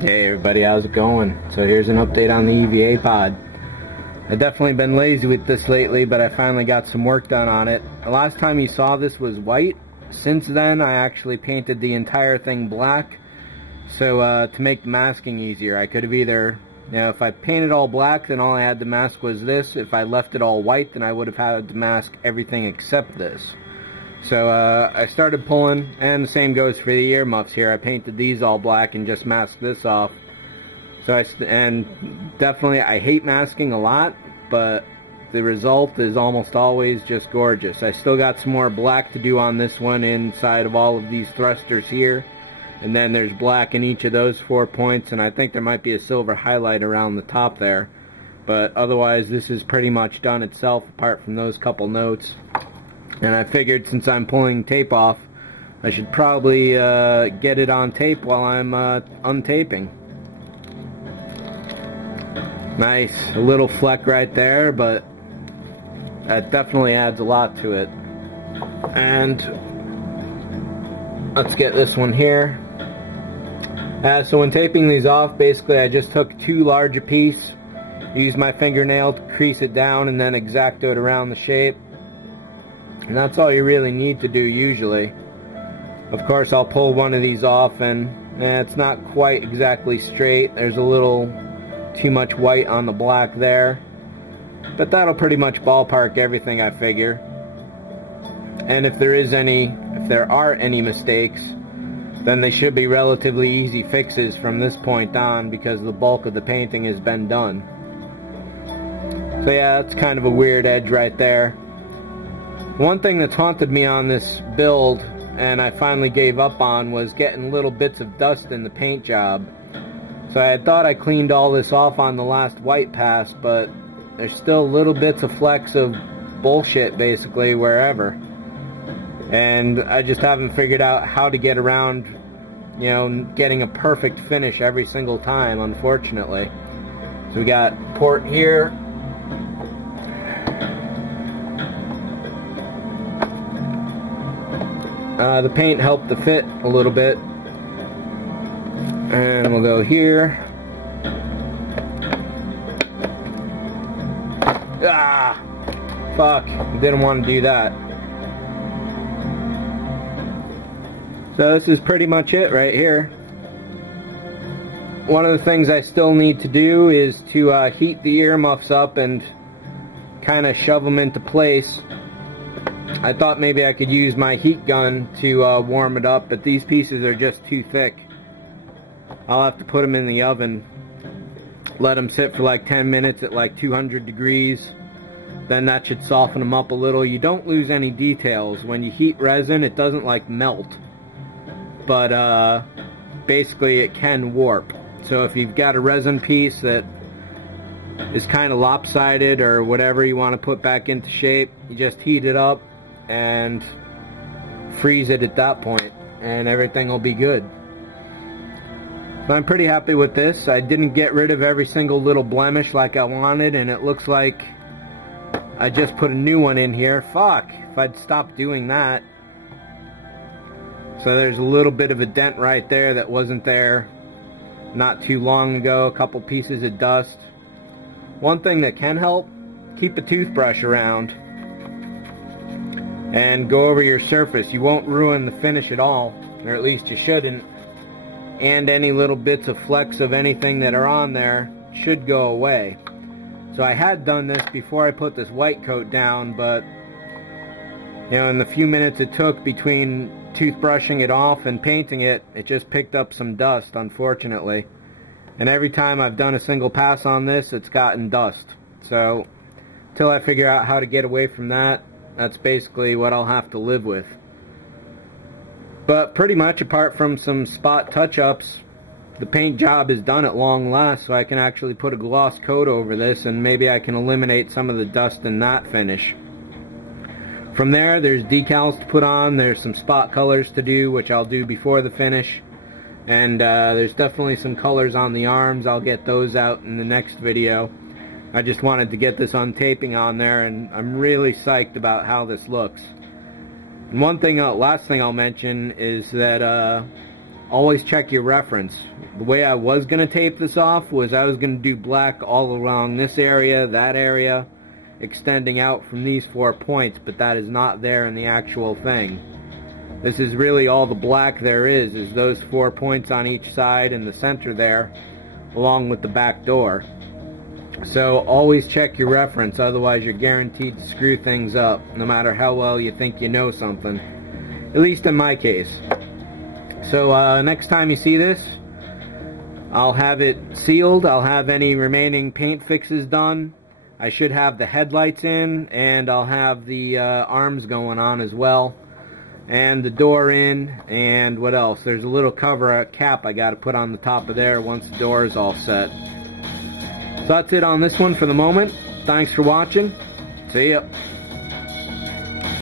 Hey everybody, how's it going? So here's an update on the EVA Pod. I've definitely been lazy with this lately, but I finally got some work done on it. The last time you saw this was white. Since then, I actually painted the entire thing black. So to make the masking easier, I could have either, if I painted all black, then all I had to mask was this. If I left it all white, then I would have had to mask everything except this. So I started pulling, and the same goes for the earmuffs here. I painted these all black and just masked this off. So definitely I hate masking a lot, but the result is almost always just gorgeous. I still got some more black to do on this one inside of all of these thrusters here. And then there's black in each of those 4 points, and I think there might be a silver highlight around the top there. But otherwise this is pretty much done itself apart from those couple notes. And I figured since I'm pulling tape off, I should probably get it on tape while I'm untaping. Nice, a little fleck right there, but that definitely adds a lot to it. And let's get this one here. So when taping these off, basically I just took too large a piece, used my fingernail to crease it down, and then X-Actoed around the shape. And that's all you really need to do usually. Of course, I'll pull one of these off and it's not quite exactly straight. There's a little too much white on the black there. But that'll pretty much ballpark everything, I figure. And if there are any mistakes, then they should be relatively easy fixes from this point on because the bulk of the painting has been done. So yeah, that's kind of a weird edge right there. One thing that's haunted me on this build, and I finally gave up on, was getting little bits of dust in the paint job. So I had thought I cleaned all this off on the last white pass, but there's still little bits of flecks of bullshit basically wherever. And I just haven't figured out how to get around, getting a perfect finish every single time, unfortunately. So we got port here. The paint helped the fit a little bit. And we'll go here. Ah! Fuck, didn't want to do that. So this is pretty much it right here. One of the things I still need to do is to heat the earmuffs up and kind of shove them into place. I thought maybe I could use my heat gun to warm it up, but these pieces are just too thick. I'll have to put them in the oven, let them sit for like 10 minutes at like 200 degrees. Then that should soften them up a little. You don't lose any details. When you heat resin, it doesn't like melt, but basically it can warp. So if you've got a resin piece that is kind of lopsided or whatever you want to put back into shape, you just heat it up and freeze it at that point and everything will be good. So I'm pretty happy with this. I didn't get rid of every single little blemish like I wanted, and it looks like I just put a new one in here. Fuck, if I'd stopped doing that. So there's a little bit of a dent right there that wasn't there not too long ago, a couple pieces of dust. One thing that can help, keep a toothbrush around and go over your surface. You won't ruin the finish at all, or at least you shouldn't. And any little bits of flecks of anything that are on there should go away. So I had done this before I put this white coat down, but in the few minutes it took between toothbrushing it off and painting it, it just picked up some dust, unfortunately. And every time I've done a single pass on this, it's gotten dust. So until I figure out how to get away from that, that's basically what I'll have to live with. But pretty much, apart from some spot touch-ups, the paint job is done at long last, so I can actually put a gloss coat over this and maybe I can eliminate some of the dust in that finish. From there, there's decals to put on, there's some spot colors to do, which I'll do before the finish. And there's definitely some colors on the arms. I'll get those out in the next video. I just wanted to get this untaping on there, and I'm really psyched about how this looks. And last thing I'll mention is that always check your reference. The way I was going to tape this off was I was going to do black all along this area, that area, extending out from these 4 points, but that is not there in the actual thing. This is really all the black there is those 4 points on each side and the center there, along with the back door. So always check your reference, otherwise you're guaranteed to screw things up, no matter how well you think you know something. At least in my case. So next time you see this, I'll have it sealed, I'll have any remaining paint fixes done. I should have the headlights in, and I'll have the arms going on as well. And the door in, and what else? There's a little cover, a cap I got to put on the top of there once the door is all set. So that's it on this one for the moment. Thanks for watching. See ya.